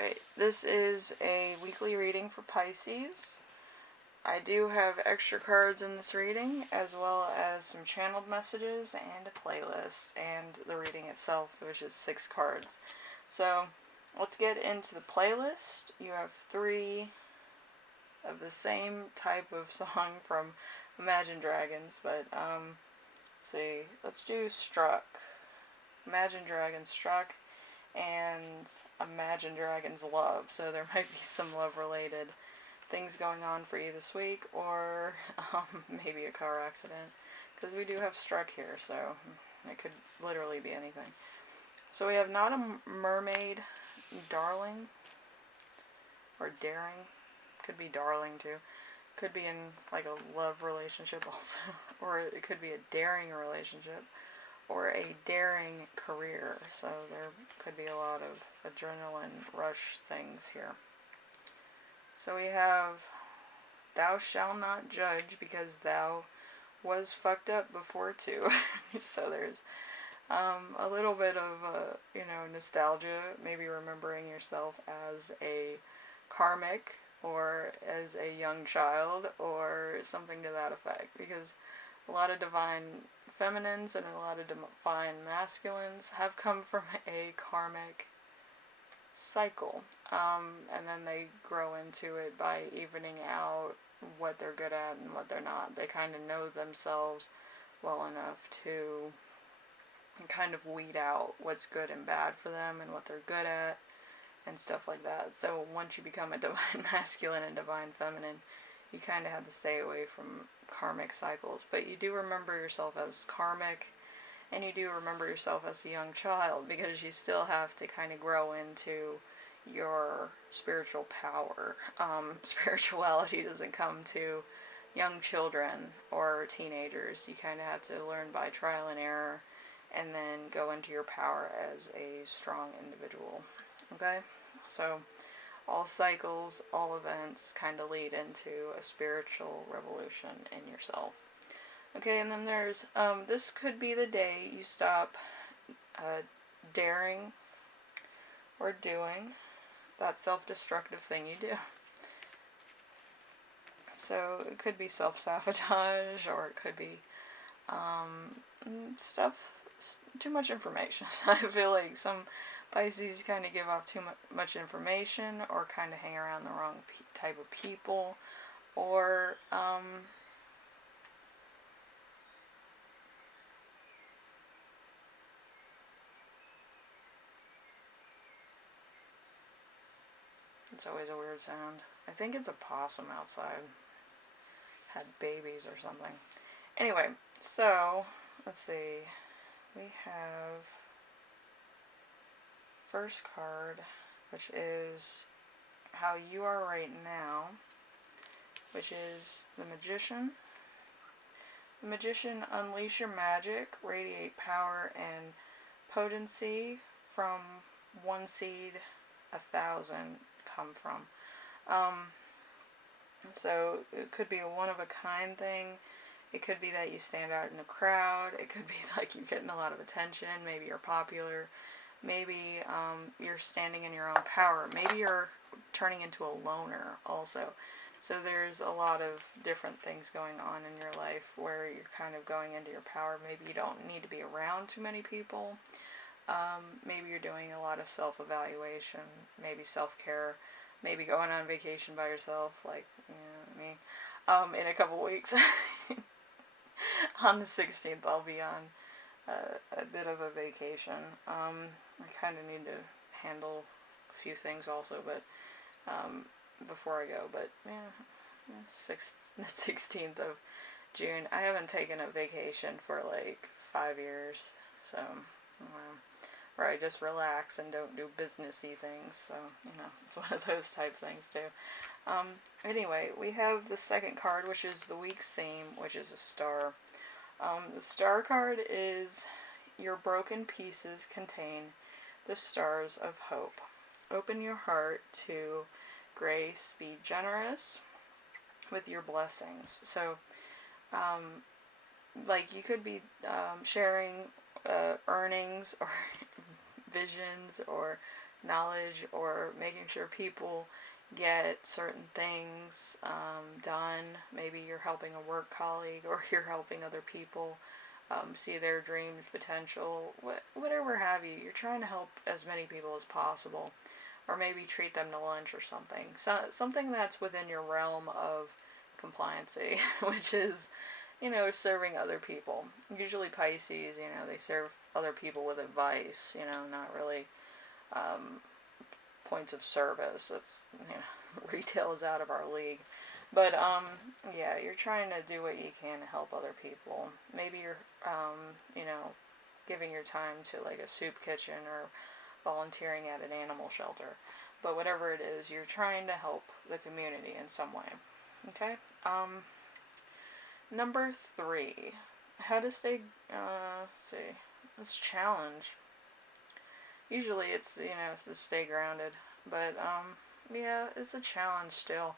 Alright, this is a weekly reading for Pisces. I do have extra cards in this reading, as well as some channeled messages and a playlist, and the reading itself, which is 6 cards. So, let's get into the playlist. You have 3 of the same type of song from Imagine Dragons, but, let's see, let's do Struck. Imagine Dragons Struck, and Imagine Dragons Love. So there might be some love related things going on for you this week, or maybe a car accident, because we do have Struck here, so it could literally be anything. So we have Not a Mermaid, Darling, or Daring. Could be Darling too. Could be in like a love relationship also, or it could be a daring relationship, or a daring career. So there could be a lot of adrenaline rush things here. So we have Thou shalt not judge, because thou was fucked up before too. So there's a little bit of nostalgia, maybe remembering yourself as a karmic or as a young child or something to that effect, because a lot of divine feminines and a lot of divine masculines have come from a karmic cycle, and then they grow into it by evening out what they're good at and what they're not. They kind of know themselves well enough to kind of weed out what's good and bad for them and what they're good at and stuff like that. So once you become a divine masculine and divine feminine, you kind of have to stay away from karmic cycles. But you do remember yourself as karmic, and you do remember yourself as a young child, because you still have to kind of grow into your spiritual power. Spirituality doesn't come to young children or teenagers. You kind of have to learn by trial and error, and then go into your power as a strong individual. Okay? So all cycles, all events kind of lead into a spiritual revolution in yourself. Okay, and then there's, this could be the day you stop daring or doing that self-destructive thing you do. So it could be self-sabotage, or it could be stuff, too much information. I feel like some Pisces kind of give off too much information, or kind of hang around the wrong type of people, or it's always a weird sound. I think it's a possum outside. Had babies or something. Anyway, so let's see. We have first card, which is how you are right now, which is the Magician. The Magician, unleash your magic, radiate power and potency. From one seed, 1,000 come from. So it could be a one-of-a-kind thing. It could be that you stand out in a crowd. It could be like you're getting a lot of attention. Maybe you're popular. Maybe you're standing in your own power. Maybe you're turning into a loner also. So there's a lot of different things going on in your life where you're kind of going into your power. Maybe you don't need to be around too many people. Maybe you're doing a lot of self-evaluation, maybe self-care, maybe going on vacation by yourself, like, you know what I mean? In a couple weeks. On the 16th, I'll be on a bit of a vacation. I kind of need to handle a few things also, but before I go. But yeah, the 16th of June. I haven't taken a vacation for like 5 years, so where I just relax and don't do businessy things. So it's one of those type things too. Anyway, we have the second card, which is the week's theme, which is a star. The star card is your broken pieces contain the stars of hope. Open your heart to grace. Be generous with your blessings. So, like you could be sharing earnings or visions or knowledge or making sure people get certain things done. Maybe you're helping a work colleague, or you're helping other people see their dreams, potential, whatever have you. You're trying to help as many people as possible, or maybe treat them to lunch or something. So something that's within your realm of compliancy, which is, serving other people. Usually Pisces, they serve other people with advice, not really points of service. That's, retail is out of our league. But, yeah, you're trying to do what you can to help other people. Maybe you're, giving your time to, like, a soup kitchen, or volunteering at an animal shelter. But whatever it is, you're trying to help the community in some way. Okay? Number 3. How to stay, let's see, this challenge. Usually it's, it's to stay grounded. But, yeah, it's a challenge still.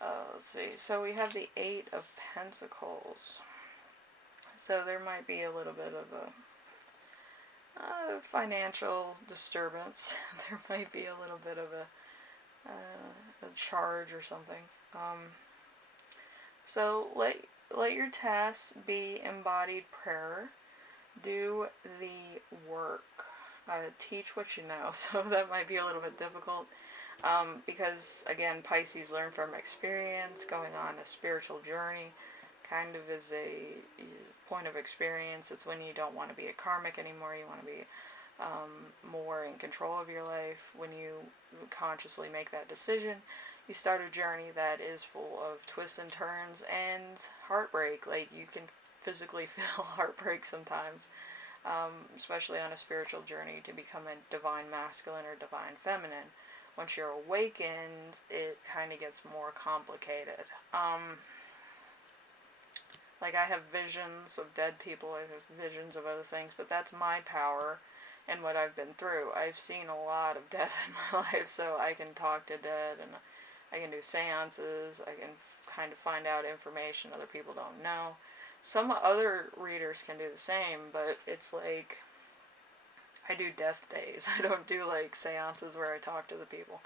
Let's see. So we have the 8 of Pentacles. So there might be a little bit of a financial disturbance. There might be a little bit of a charge or something. So let your tasks be embodied prayer. Do the work. Teach what you know. So that might be a little bit difficult. Because, again, Pisces learn from experience. Going on a spiritual journey kind of is a point of experience. It's when you don't want to be a karmic anymore. You want to be more in control of your life. When you consciously make that decision, you start a journey that is full of twists and turns and heartbreak. Like, you can physically feel heartbreak sometimes, especially on a spiritual journey to become a divine masculine or divine feminine. Once you're awakened, it kind of gets more complicated. Like, I have visions of dead people, I have visions of other things, but that's my power and what I've been through. I've seen a lot of death in my life, so I can talk to dead, and I can do seances, I can kind of find out information other people don't know. Some other readers can do the same, but it's like, I do death days. I don't do, like, seances where I talk to the people.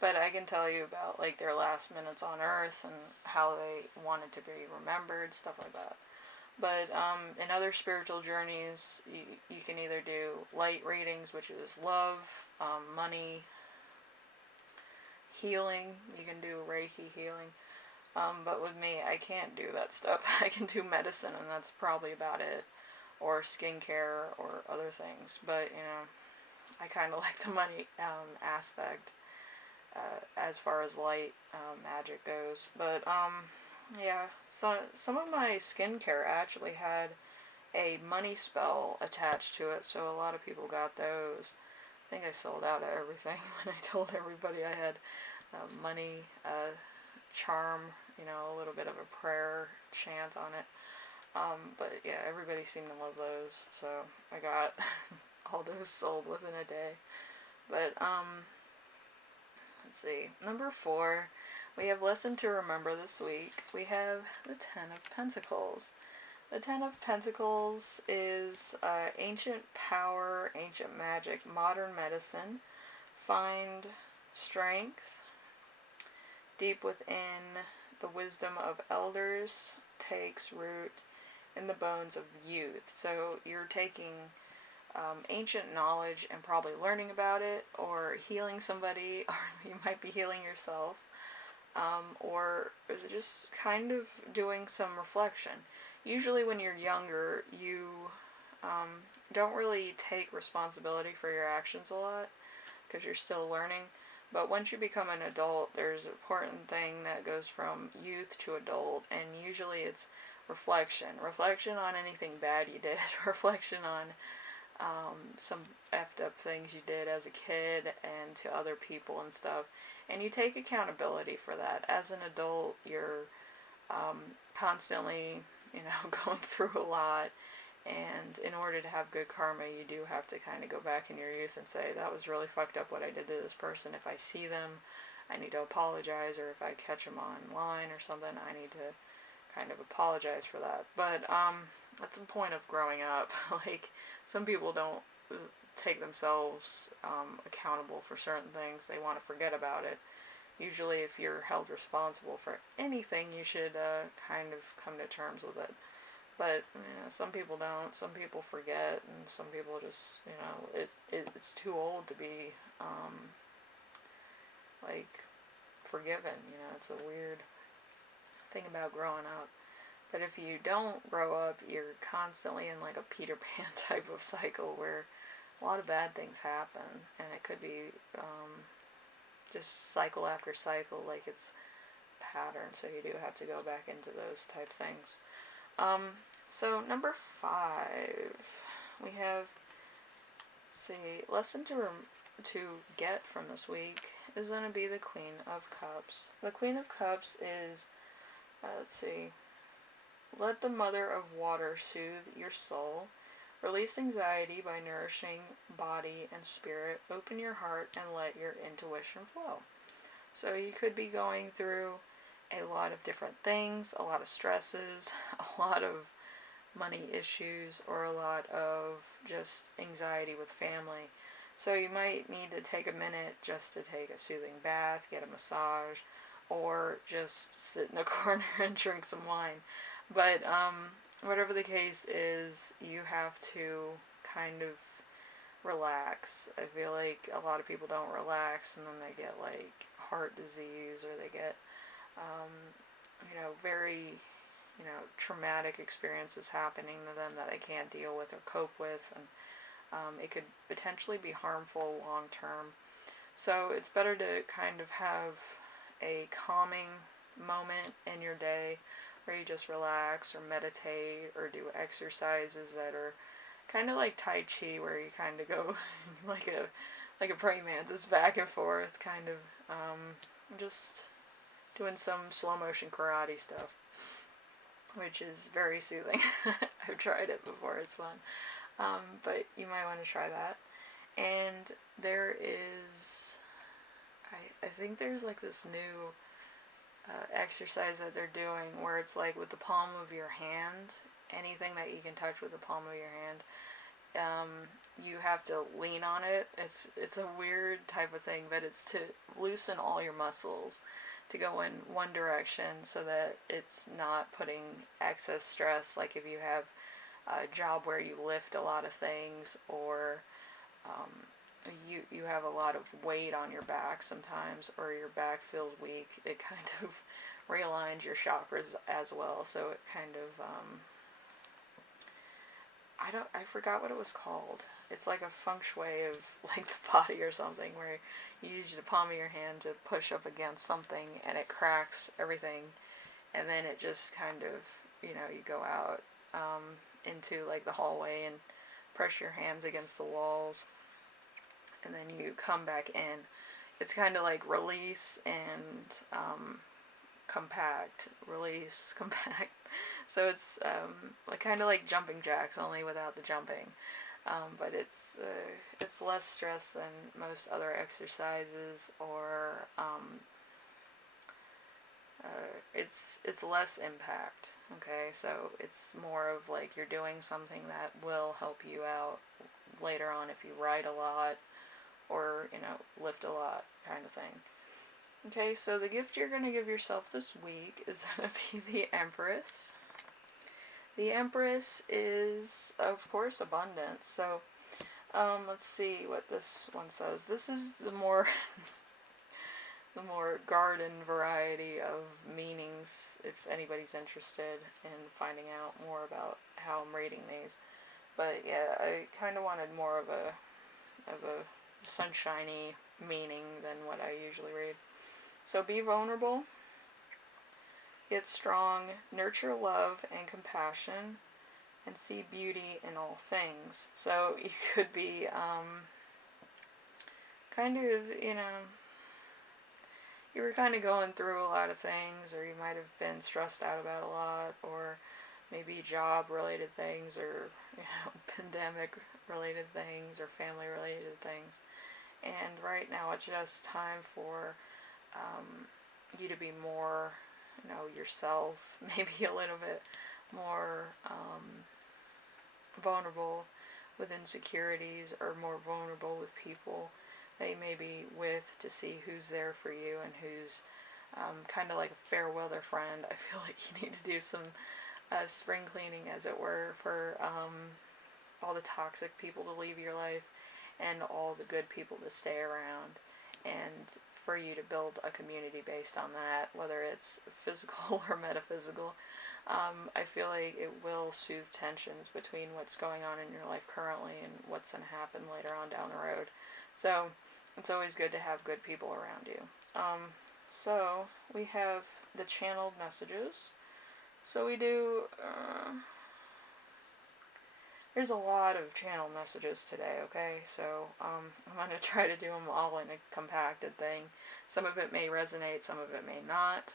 But I can tell you about, like, their last minutes on Earth and how they wanted to be remembered, stuff like that. But in other spiritual journeys, you can either do light readings, which is love, money, healing. You can do Reiki healing. But with me, I can't do that stuff. I can do medicine, and that's probably about it. Or skincare or other things. But, I kind of like the money aspect as far as light magic goes. But, yeah, so some of my skincare actually had a money spell attached to it, so a lot of people got those. I think I sold out of everything when I told everybody I had money charm, a little bit of a prayer chant on it. But yeah, everybody seemed to love those, so I got all those sold within a day. But, let's see. Number 4, we have lesson to remember this week. We have the 10 of Pentacles. The 10 of Pentacles is ancient power, ancient magic, modern medicine. Find strength deep within. The wisdom of elders takes root in the bones of youth. So you're taking ancient knowledge and probably learning about it, or healing somebody, or you might be healing yourself, or just kind of doing some reflection. Usually when you're younger, you don't really take responsibility for your actions a lot because you're still learning. But once you become an adult, there's an important thing that goes from youth to adult, and usually it's reflection. Reflection on anything bad you did, reflection on some effed up things you did as a kid and to other people and stuff. And you take accountability for that. As an adult, you're constantly, going through a lot. And in order to have good karma, you do have to kind of go back in your youth and say, that was really fucked up what I did to this person. If I see them, I need to apologize. Or if I catch them online or something, I need to kind of apologize for that. But that's the point of growing up. Like, some people don't take themselves accountable for certain things. They want to forget about it. Usually, if you're held responsible for anything, you should kind of come to terms with it. But some people don't. Some people forget, and some people just, it's too old to be like forgiven. It's a weird thing about growing up. But if you don't grow up, you're constantly in like a Peter Pan type of cycle where a lot of bad things happen, and it could be just cycle after cycle, like it's pattern. So you do have to go back into those type things. So number 5, we have, let's see, lesson to get from this week is going to be the Queen of Cups. The Queen of Cups is, let's see, let the Mother of Water soothe your soul. Release anxiety by nourishing body and spirit. Open your heart and let your intuition flow. So you could be going through a lot of different things, a lot of stresses, a lot of money issues, or a lot of just anxiety with family. So you might need to take a minute just to take a soothing bath, get a massage, or just sit in a corner and drink some wine. But whatever the case is, you have to kind of relax. I feel like a lot of people don't relax, and then they get like heart disease, or they get very traumatic experiences happening to them that they can't deal with or cope with, and it could potentially be harmful long term. So it's better to kind of have a calming moment in your day where you just relax or meditate or do exercises that are kind of like Tai Chi, where you kind of go like a praying mantis back and forth, kind of just doing some slow motion karate stuff, which is very soothing. I've tried it before, it's fun. But you might want to try that. And there is, I think there's like this new exercise that they're doing where it's like with the palm of your hand, anything that you can touch with the palm of your hand, you have to lean on it. It's a weird type of thing, but it's to loosen all your muscles to go in one direction so that it's not putting excess stress, like if you have a job where you lift a lot of things, or you have a lot of weight on your back sometimes, or your back feels weak. It kind of realigns your chakras as well, so it kind of I forgot what it was called. It's like a feng shui of like the body or something, where you use the palm of your hand to push up against something and it cracks everything, and then it just kind of, you go out into like the hallway and press your hands against the walls, and then you come back in. It's kind of like release and compact, release, compact. So it's like kind of like jumping jacks, only without the jumping. But it's less stress than most other exercises, or it's less impact. Okay, so it's more of like you're doing something that will help you out later on if you write a lot, or lift a lot, kind of thing. Okay, so the gift you're going to give yourself this week is going to be the Empress. The Empress is, of course, abundance. So, let's see what this one says. This is the more garden variety of meanings, if anybody's interested in finding out more about how I'm reading these. But yeah, I kind of wanted more of a sunshiny meaning than what I usually read. So be vulnerable, get strong, nurture love and compassion, and see beauty in all things. So you could be kind of, you were kind of going through a lot of things, or you might have been stressed out about a lot, or maybe job-related things, or pandemic-related things, or family-related things. And right now it's just time for you to be more, yourself, maybe a little bit more vulnerable with insecurities or more vulnerable with people that you may be with, to see who's there for you and who's kind of like a fair weather friend. I feel like you need to do some spring cleaning, as it were, for all the toxic people to leave your life and all the good people to stay around, and for you to build a community based on that, whether it's physical or metaphysical. I feel like it will soothe tensions between what's going on in your life currently and what's going to happen later on down the road. So it's always good to have good people around you. So we have the channeled messages. So we do, there's a lot of channel messages today, okay? So I'm going to try to do them all in a compacted thing. Some of it may resonate, some of it may not.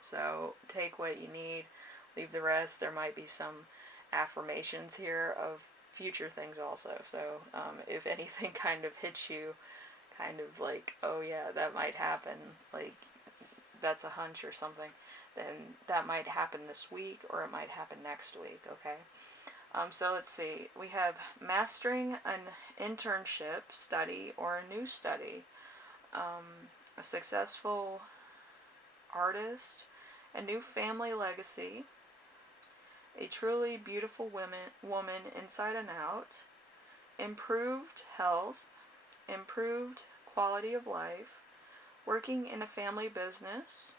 So take what you need, leave the rest. There might be some affirmations here of future things also. So if anything kind of hits you, kind of like, oh yeah, that might happen, like that's a hunch or something, then that might happen this week or it might happen next week, okay? So let's see. We have mastering an internship, study, or a new study, a successful artist, a new family legacy, a truly beautiful woman inside and out, improved health, improved quality of life, working in a family business,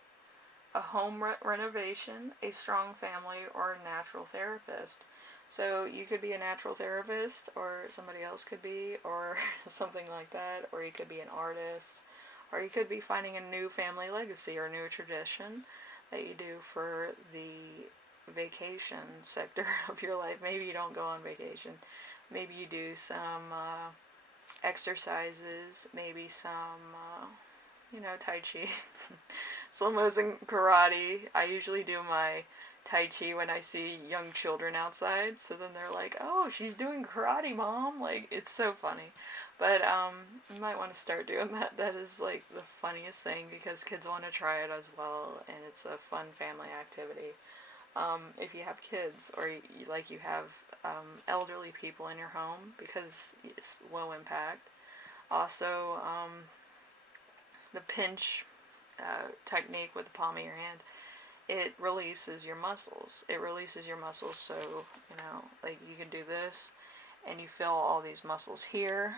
a home renovation, a strong family, or a natural therapist. So you could be a natural therapist, or somebody else could be, or something like that, or you could be an artist, or you could be finding a new family legacy or a new tradition that you do for the vacation sector of your life. Maybe you don't go on vacation. Maybe you do some exercises, maybe some, Tai Chi. Slow motion karate. I usually do my Tai Chi when I see young children outside, so then they're like, oh, she's doing karate, Mom. Like, it's so funny. But you might want to start doing that. That is like the funniest thing, because kids want to try it as well, and it's a fun family activity. If you have kids, or you have elderly people in your home, because it's low impact. Also, the pinch technique with the palm of your hand, it releases your muscles. It releases your muscles, so, like you can do this, and you feel all these muscles here,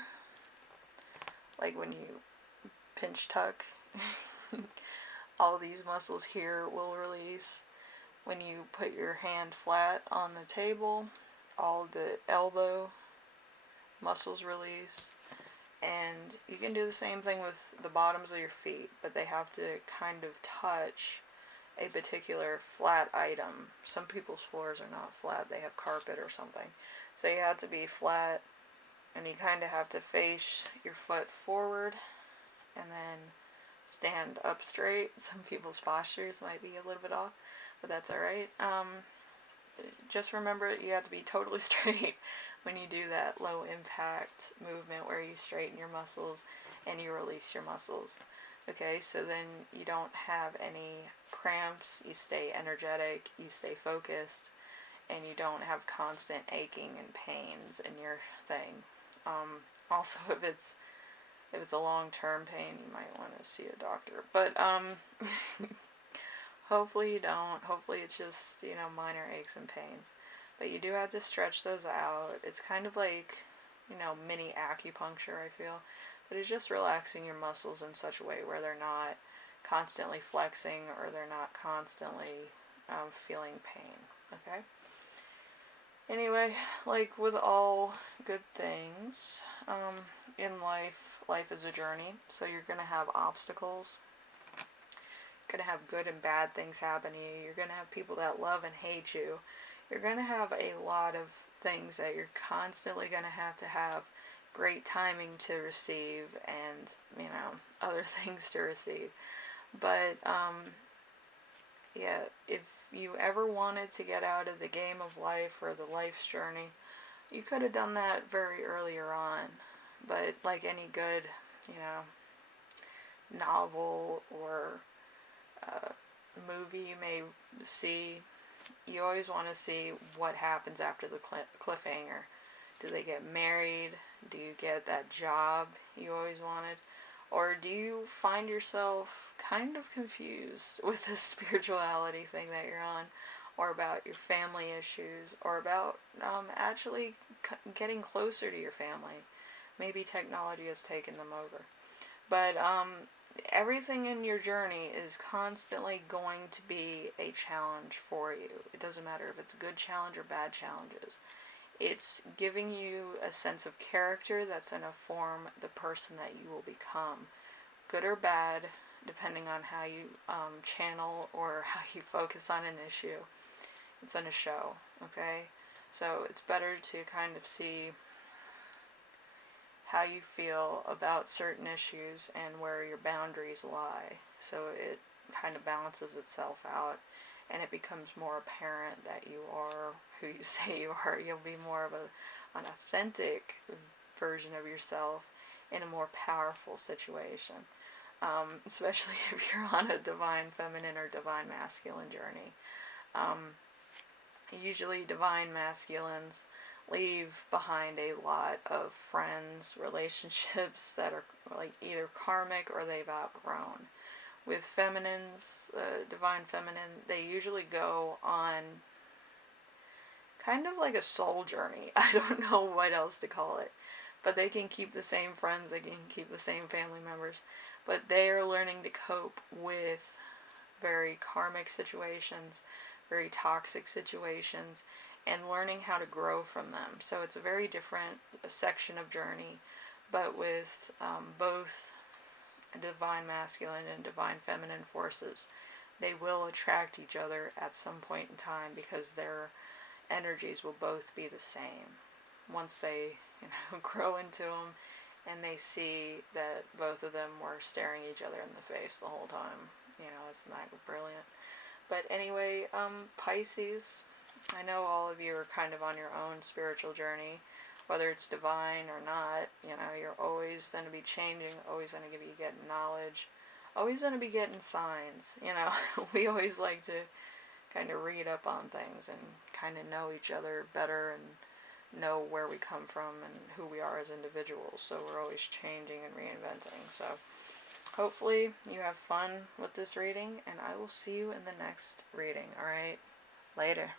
like when you pinch tuck, all these muscles here will release. When you put your hand flat on the table, all the elbow muscles release. And you can do the same thing with the bottoms of your feet, but they have to kind of touch a particular flat item. Some people's floors are not flat, they have carpet or something. So you have to be flat, and you kind of have to face your foot forward and then stand up straight. Some people's postures might be a little bit off, but that's alright. Just remember, you have to be totally straight when you do that low impact movement where you straighten your muscles and you release your muscles. Okay, so then you don't have any cramps, you stay energetic, you stay focused, and you don't have constant aching and pains in your thing. Also, if it's a long-term pain, you might want to see a doctor. But hopefully you don't. Hopefully it's just, minor aches and pains. But you do have to stretch those out. It's kind of like, mini acupuncture, I feel. But it's just relaxing your muscles in such a way where they're not constantly flexing, or they're not constantly feeling pain. Okay? Anyway, like with all good things in life, life is a journey. So you're going to have obstacles. You're going to have good and bad things happen to you. You're going to have people that love and hate you. You're going to have a lot of things that you're constantly going to have great timing to receive, and, other things to receive. But, yeah, if you ever wanted to get out of the game of life or the life's journey, you could have done that very earlier on. But like any good, novel or movie you may see, you always want to see what happens after the cliffhanger. Do they get married? Do you get that job you always wanted? Or do you find yourself kind of confused with this spirituality thing that you're on, or about your family issues, or about actually getting closer to your family? Maybe technology has taken them over. But everything in your journey is constantly going to be a challenge for you. It doesn't matter if it's a good challenge or bad challenges. It's giving you a sense of character that's going to form the person that you will become, good or bad, depending on how you channel or how you focus on an issue. It's in a show, okay? So it's better to kind of see how you feel about certain issues and where your boundaries lie. So it kind of balances itself out, and it becomes more apparent that you are who you say you are. You'll be more of an authentic version of yourself in a more powerful situation, especially if you're on a divine feminine or divine masculine journey. Usually divine masculines leave behind a lot of friends, relationships that are like either karmic or they've outgrown. With feminines, divine feminine, they usually go on kind of like a soul journey. I don't know what else to call it. But they can keep the same friends, they can keep the same family members. But they are learning to cope with very karmic situations, very toxic situations, and learning how to grow from them. So it's a very different section of journey, but with both divine masculine and divine feminine forces, they will attract each other at some point in time because their energies will both be the same. Once they grow into them and they see that both of them were staring each other in the face the whole time. It's not brilliant. But anyway, Pisces, I know all of you are kind of on your own spiritual journey, whether it's divine or not. You're always going to be changing, always going to be getting knowledge, always going to be getting signs. We always like to kind of read up on things and kind of know each other better and know where we come from and who we are as individuals. So we're always changing and reinventing. So hopefully you have fun with this reading, and I will see you in the next reading. Alright? Later.